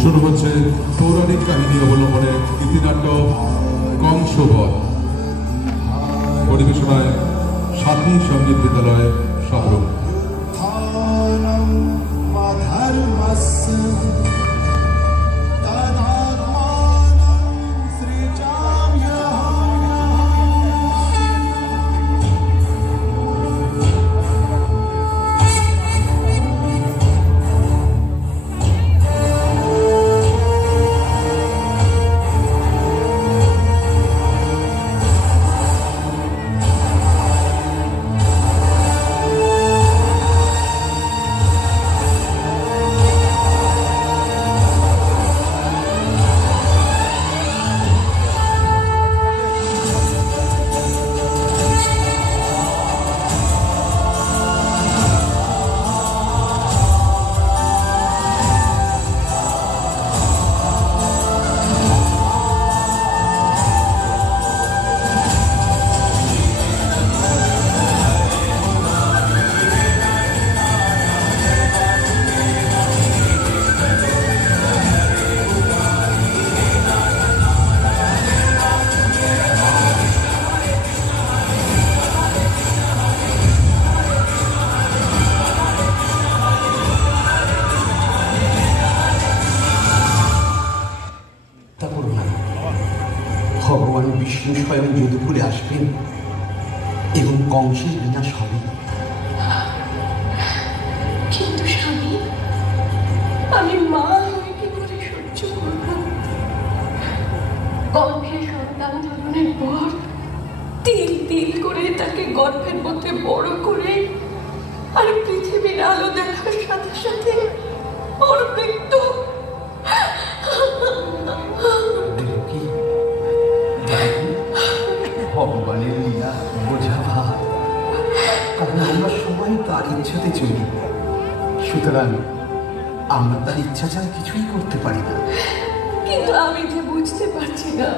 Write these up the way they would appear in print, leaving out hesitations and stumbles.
শুরু হচ্ছে পৌরাণিক কাহিনী অবলম্বনে গীতিনাট্য কংসবধ। পরিবেশনায় সাথী সঙ্গীত বিদ্যালয় শহর। ভগবান বিষ্ণু স্বয়ং যদুপুরে আসবেন এবং কংসের বিনাশ হবে। কিন্তু স্বামী, আমি মা হয়ে কি করে সহ্য করব? গর্ভে সন্তান ধারণের পর তিল তিল করে তাকে গর্ভের মধ্যে বড় করে আর পৃথিবীর আলো দেখার সাথে সাথে ওর মৃত্যু। ভগবানের লীলা বোঝা ভার, কারণ আমরা সবাই তার ইচ্ছাতে চলি। সুতরাং আমরা তার ইচ্ছা ছাড়া কিছুই করতে পারি না। কিন্তু আমি যে বুঝতে পারছি না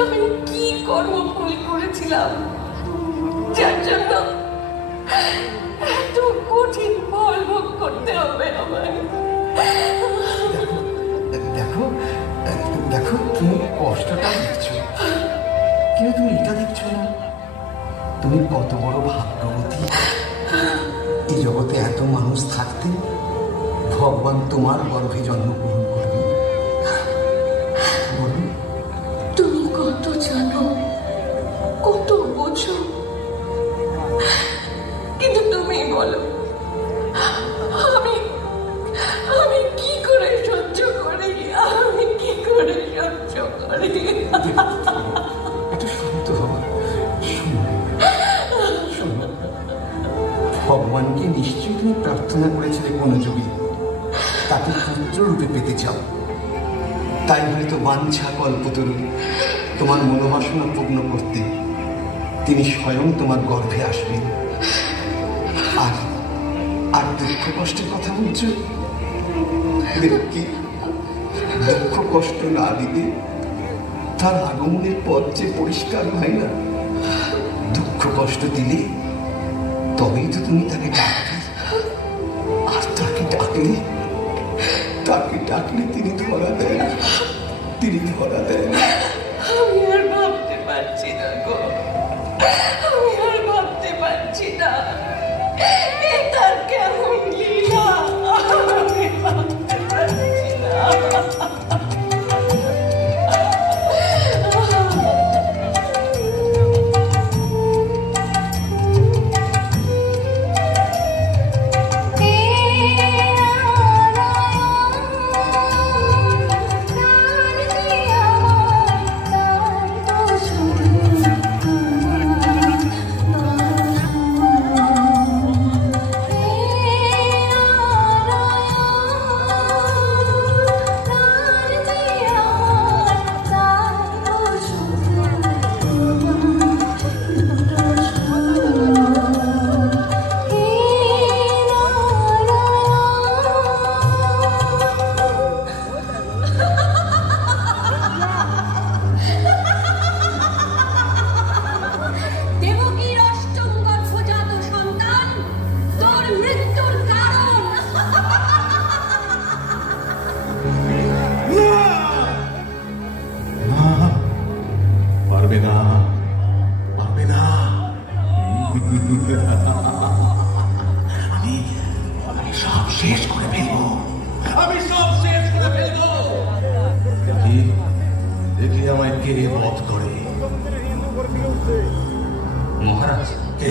আমি কি কর্ম ভুল করেছিলাম যার জন্য এত কঠিন ফল ভোগ করতে হবে আমায়। দেখো দেখো, তুমি কষ্টটা দেখছো, কিন্তু তুমি এটা দেখছো না তুমি কত বড় ভাগ্যবতী। এই জগতে এত মানুষ থাকতে ভগবান তোমার গর্ভে জন্মগ্রহণ করবে। বলো, তুমি কত জানো, কত বোঝো, কিন্তু তুমি বলো আমি আমি কি করে সহ্য করি? আমি কি করে সহ্য করি? একটু শান্ত হও। শোনো, ভগবানকে নিশ্চয়ই তুমি প্রার্থনা করেছিলে কোনো যুগে তাকে পুত্র রূপে পেতে চাও। তাই হয়তো বাঞ্ছা কল্পতরু তোমার মনোবাসনা পূর্ণ করতে তিনি স্বয়ং তোমার গর্ভে আসবেন। আর আর দুঃখ কষ্টের কথা বলছো? কি দুঃখ কষ্ট না দিলে তার আগমনের পথ যে পরিষ্কার হয় না। দুঃখ কষ্ট দিলে তবেই তো তুমি তাকে ডাকবে, আর তাকে ডাকলে তিনি ধরা দেন, তিনি ধরা দেন। আমি আর ভাবতে পারছি না গো, আমি আর ভাবতে পারছি না। তার কেমন লীলা আমি ভাবতে পারছি না। শেষ করে ফেলবো, আমি সব শেষ করে ফেলবো। দেখি আমায় কে বধ করে। মহারাজ, কে?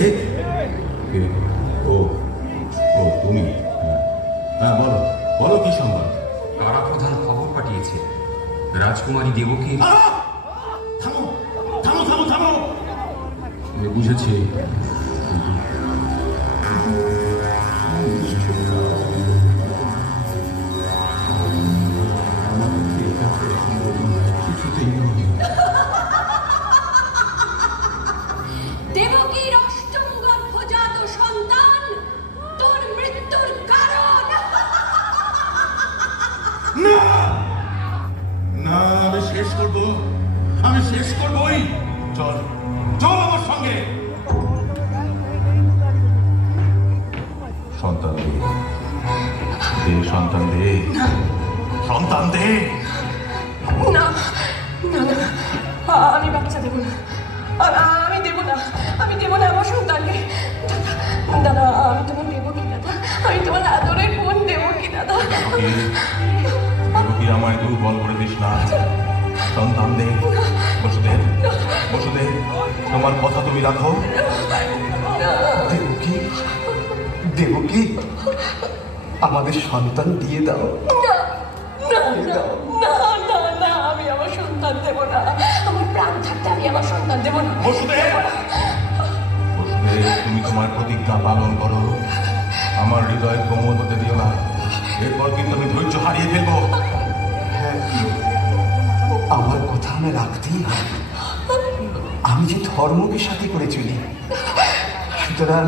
ও ও তুমি? হ্যাঁ বলো, বলো কি সংবাদ? কারা প্রধান খবর পাঠিয়েছে রাজকুমারী দেবকী। থামো থামো থামো থামো, আমি বুঝেছি। দেবকীর অষ্টম গর্ভজাত সন্তান তোর মৃত্যুর কারণ। না না, আমি শেষ করবো, আমি শেষ করবোই। চল চল আমার সঙ্গে। সন্তান দে, দে সন্তান দে, সন্তান দে। না না না, আমি বাচ্চা দেব না, আমি দেব না, আমি দেব না আমার সন্তানকে। দাদা দাদা, আমি তোমার দেবকী দাদা, আমি তোমার আদরের বোন দেবকী দাদা। দেবকী আমায় দুর্বল করে দিস না, সন্তান দে। বসুদেব, বসুদেব, তোমার কথা তুমি রাখো। দেবকী, দেবকী, আমাদের সন্তান দিয়ে দাও। না না না না না, আমি আমার সন্তান দেব না, আমার প্রাণ থাকতে আমি আমার সন্তান দেব না। বসুদেব, বসুদেব, তুমি তোমার প্রতিজ্ঞা পালন করো, আমার হৃদয় কোমল হতে দিও না, এরপর কিন্তু আমি ধৈর্য হারিয়ে ফেলবো। হ্যাঁ, আমার কথা আমি রাখতেই হবে। আমি যে ধর্মকে সাথে করে চলি, সুতরাং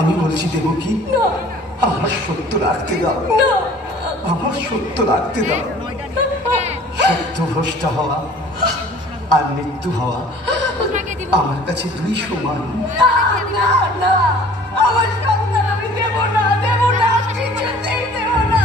আমি বলছি দেবকী, আমার সত্য রাখতে দাও, আমার সত্য রাখতে দাও। সত্য ভ্রষ্ট হওয়া আর মৃত্যু হওয়া আমার কাছে দুই সমান। না না, আমার সন্তান আমি দেব না, দেব না, কিছুতেই দেব না।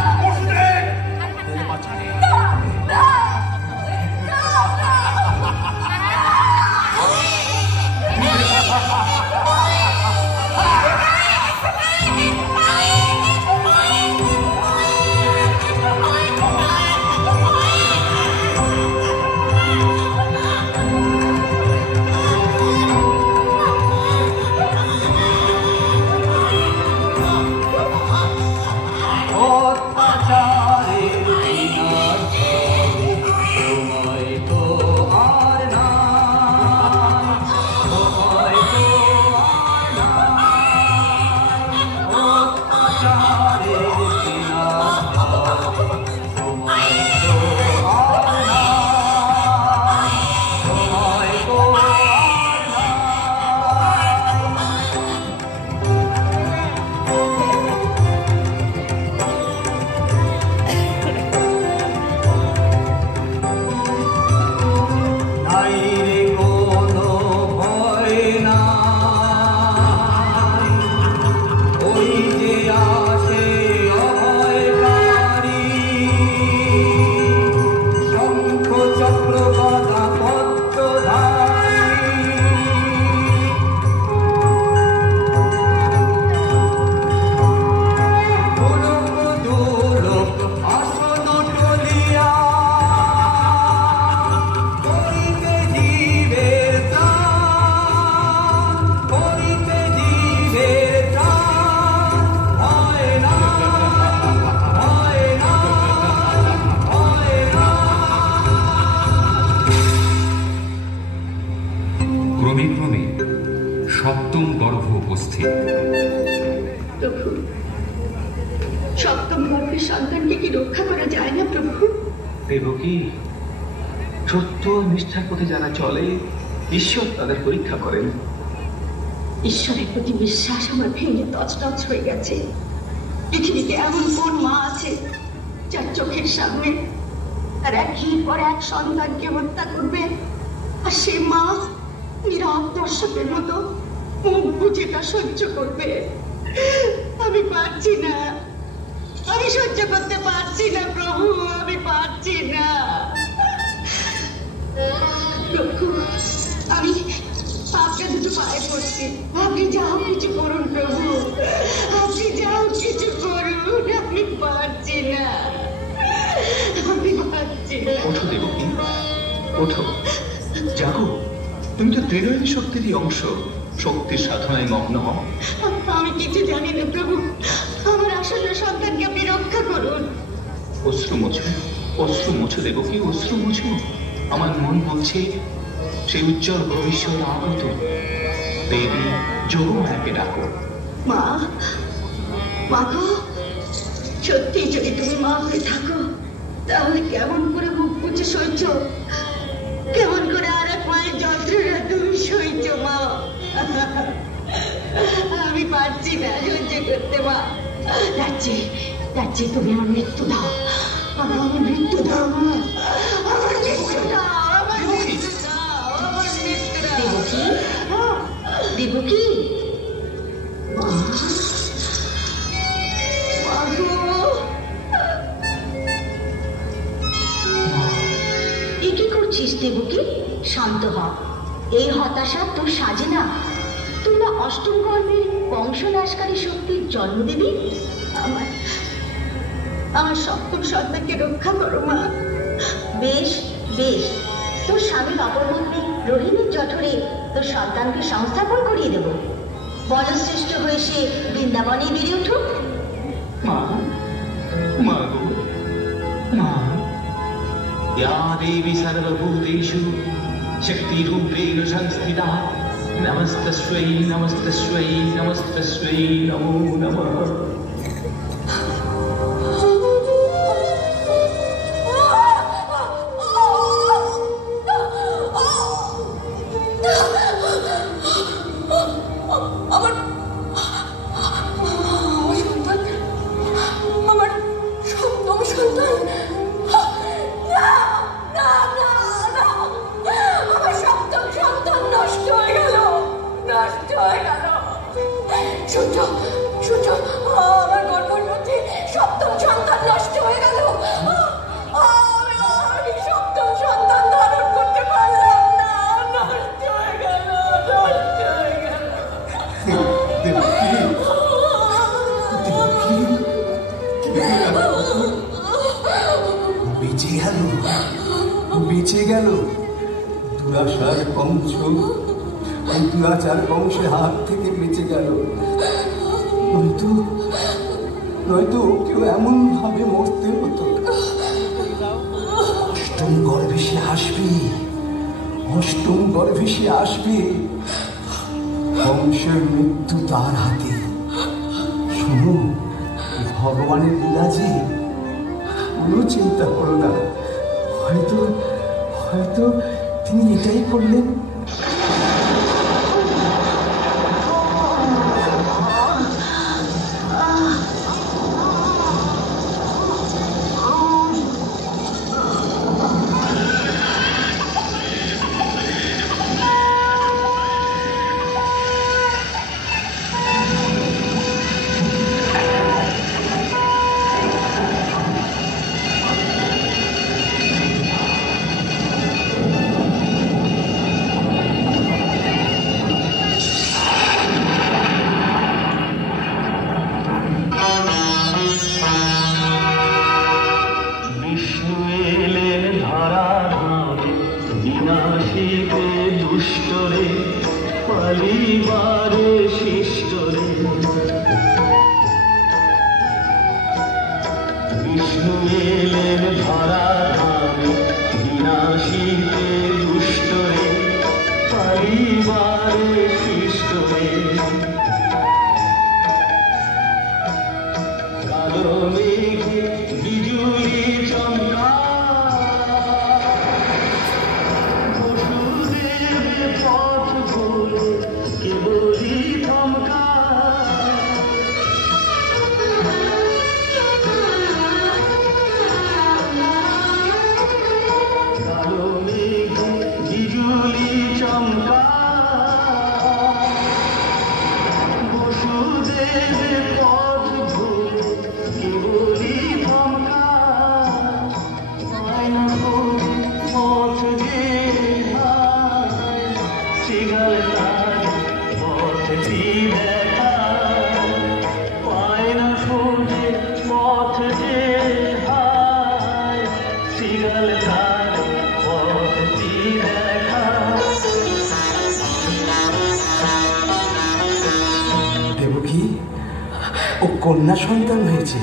ক্রমে ক্রমে সপ্তম গর্ভ উপস্থিত। প্রভু, সপ্তম গর্ভের সন্তানকে কি রক্ষা করা যায় না প্রভু? দেবকী, সত্য ও নিষ্ঠার পথে যারা চলে, ঈশ্বর তাদের পরীক্ষা করেন। ঈশ্বরের প্রতি বিশ্বাস আমার ভেঙে তছনছ হয়ে গেছে। পৃথিবীতে এমন কোন মা আছে যার চোখের সামনে তার একের পর এক সন্তানকে হত্যা করবে, আর সে মা নীরব দর্শকের মতো মুখ বুজে তা সহ্য করবে? আমি পারছি না, আমি সহ্য করতে পারছি না প্রভু, আমি পারছি না। প্রভু, আমি আপনার দুটো পায়ে পড়ছি, আপনি যাও কিছু করুন প্রভু, আপনি যাও কিছু করুন। ওঠো, জাগো, তুমি তো ত্রিনয়নী শক্তিরই অংশ। শক্তির সাধনায় মগ্ন হও। আমি কিছু জানি না প্রভু, আমার আসন্ন সন্তানকে আপনি রক্ষা করুন। অশ্রু মোছো, অশ্রু মোছো দেবকী, অশ্রু মোছো। আমার মন বলছে সেই উজ্জ্বল ভবিষ্যৎ আগত। দেবী যোগমায়াকে ডাকো। মা, মা গো, সত্যি যদি তুমি মা হয়ে থাকো, তাহলে কেমন করে মুখ বুঝে সইছ? কেমন করে আর এক মায়ের যন্ত্রণা তুমি সইছ মা? আমি পারছি না সহ্য করতে মা। যাচ্ছি, যাচ্ছি, তুমি আমার মৃত্যু দাও, আমার মৃত্যু দাও মা, আমার মৃত্যু দাও, আমার মৃত্যু দাও, আমার মৃত্যু দাও। দেবকী, দেবকী, কি করছিস দেবকী? শান্ত হ, এই হতাশা তোর সাজে না। তুই না অষ্টম গর্ভের বংশনাশকারী শক্তির জন্ম দিবি। আমার সপ্তম সন্তানকে রক্ষা করো মা। বেশ বেশ, তোর স্বামীর অপরপত্নী রোহিণীর জঠরে তোর সন্তানকে সংস্থাপন করিয়ে দেব। বলশ্রেষ্ঠ হয়ে সে বৃন্দাবনে বেড়ে উঠুক। মা, মা গো, মা। या देवी सर्वभूतेषु शक्तिरूपेण संस्थिता नमस्तस्यै नमस्तस्यै नमस्तस्यै नमो नमः। বেঁচে গেল দুরাশার বংশ, ওই দুরাচার বংশের হাত থেকে বেঁচে গেল। নয়তো কেউ এমন ভাবে মরতে হতো। অষ্টম গর্ভে সে আসবে, অষ্টম গর্ভে সে আসবে। বংশের মৃত্যু তার হাতে। শোনো, ভগবানের লীলা যে, কোনো চিন্তা করো না। হয়তো হয়তো তিনি এটাই করলেন। বসুদেব পথ ভুলে কন্যা সন্তান হয়েছে।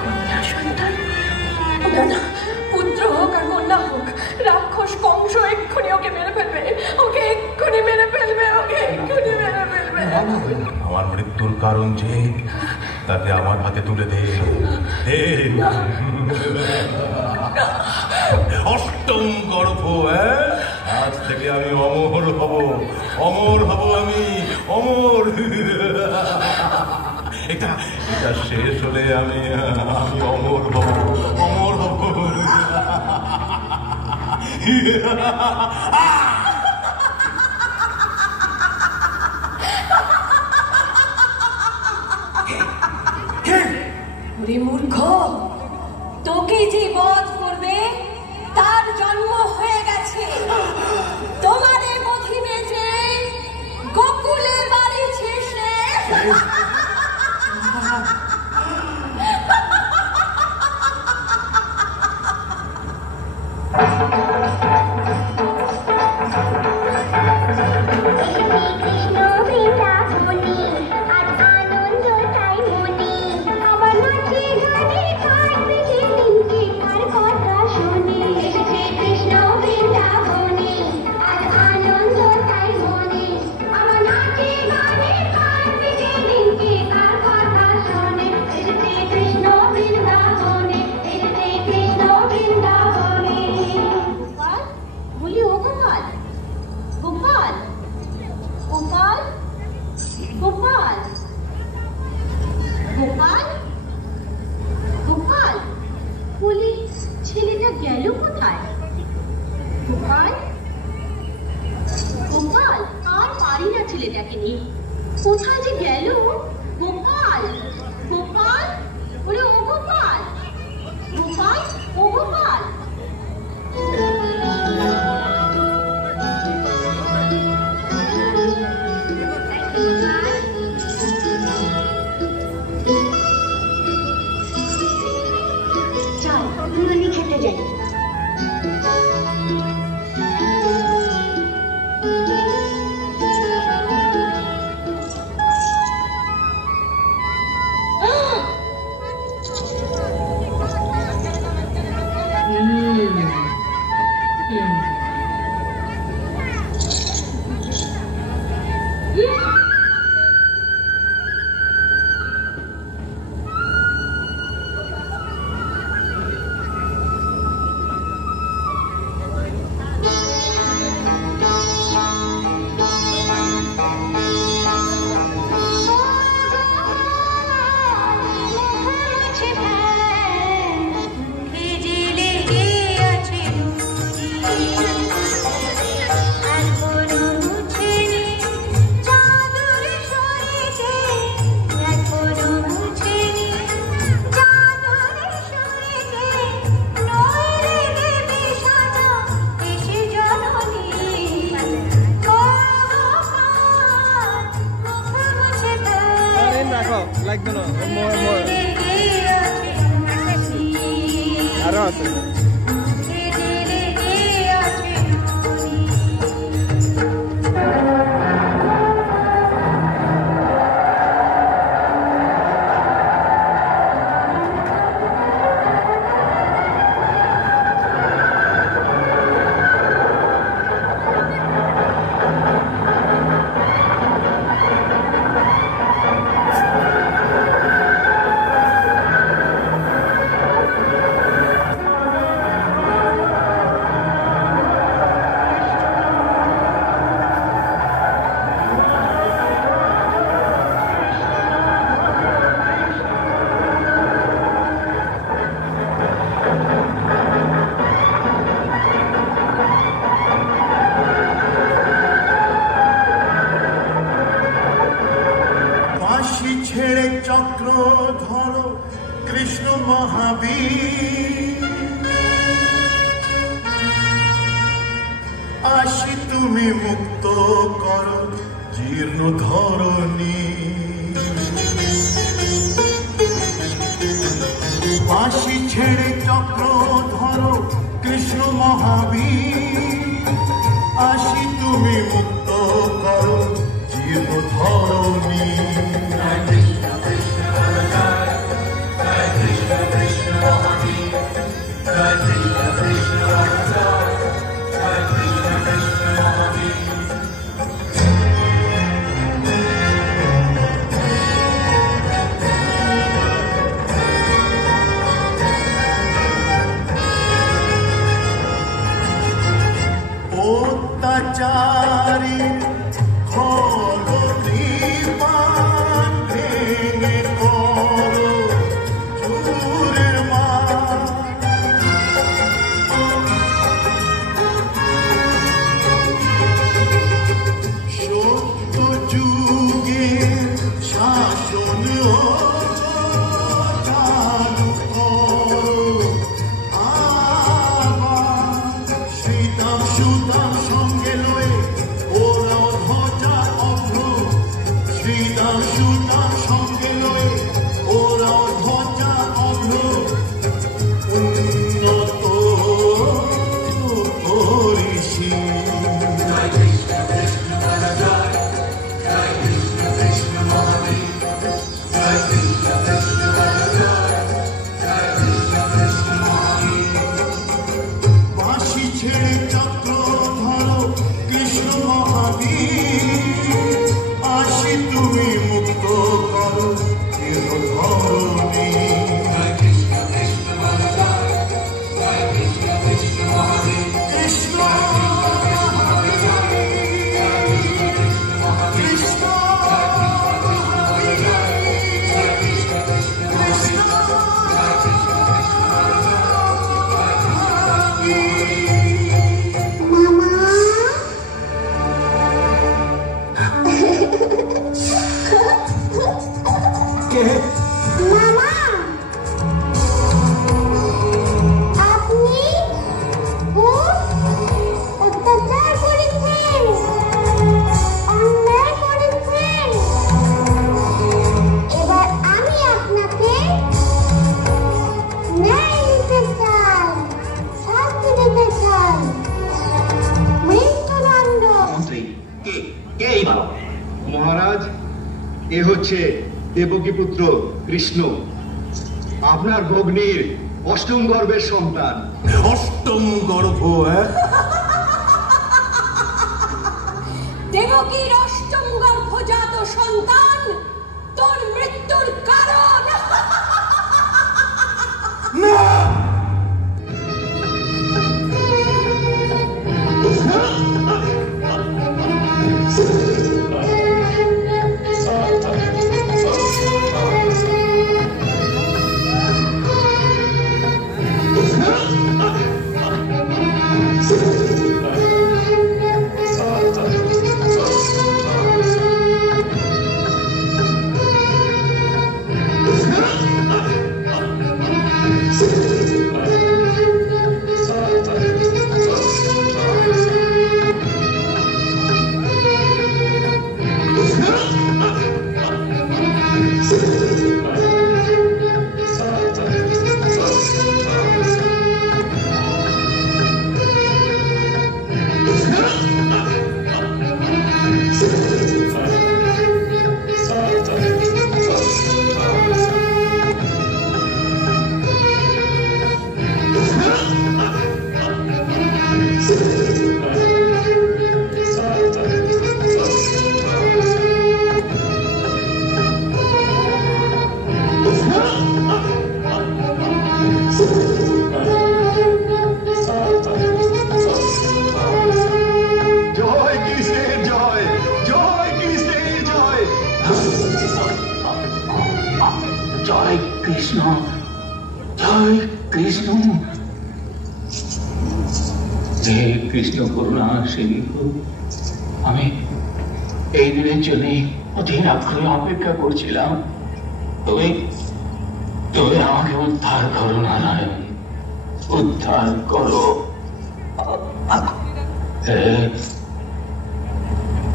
কন্যা সন্তান? না না, পুত্র হোক আর কন্যা হোক, রাক্ষস কংস এক্ষুনি ওকে মেরে ফেলবে, ওকে এক্ষুনি মেরে ফেলবে, ওকে এক্ষুনি মেরে ফেলবে। আমার মৃত্যুর কারণ যে, তাকে আমার হাতে তুলে দে। অষ্টম গর্ভ, আজ থেকে আমি অমর হব, অমর হব, আমি অমর। এটা এটা শেষ হলে আমি অমর হব, অমর হব। ওরে মূর্খ, তোকে যে বধ করবে তার জন্ম হয়ে গেছে। তোমারে মধিবে যে গোকুলে বাড়িছে সে। কোথায় যে গেল গোপাল? গোপাল, ওরে ও গোপাল, গোপাল, ও গোপাল। চল দুজনে খেতে যাই। লাগবে না, আরো আছে। ছেড়ে চক্র ধরো কৃষ্ণ মহাবীর, আসি তুমি মুক্ত করো জীর্ণ ধরণী। বাঁশি ছেড়ে চক্র ধরো কৃষ্ণ মহাবীর, আসি তুমি মুক্ত করো জীর্ণ ধরণী। কৃষ্ণ কৃষ্ণ চালু করো আবার। শ্রীদাম সুদাম সঙ্গে লয়ে ওরাও ধ্বজা অভ্র। শ্রীদাম সুদাম সঙ্গে লয়ে ওরাও ধ্বজা অভ্র। উন্নত করিসি বাঁশি ছেড়ে চক্র ধরো কৃষ্ণ মহাবীর। আসি তুমি মুক্ত করো চির ধরণী। কৃষ্ণ কৃষ্ণ মামা আপনি অত্যাচার করেছেন, অন্যায় করেছেন। এবার আমি আপনাকে ন্যায় দিতে চাই, শাস্তি দিতে চাই, মৃত্যুদণ্ড। মহারাজ, এ হচ্ছে দেবকী পুত্র কৃষ্ণ, আপনার ভগ্নীর অষ্টম গর্ভের সন্তান। অষ্টম গর্ভ দেবকীর অষ্টম গর্ভজাত সন্তান তোর মৃত্যুর কারণ। জয় কৃষ্ণ, জয় কৃষ্ণ। হে কৃষ্ণ করুণা সিন্ধু, আমি এই দিনের জন্য অধীর আগ্রহে অপেক্ষা করছিলাম। তুমি তুমি আমাকে উদ্ধার করো নারায়ণ, উদ্ধার করো।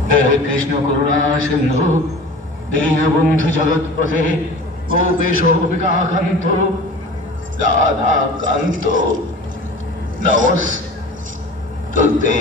হে কৃষ্ণ করুণা সিন্ধু, দীনবন্ধু জগৎপথে গোপেশ গোপিকাকান্ত রাধাকান্ত নমস্তুতে।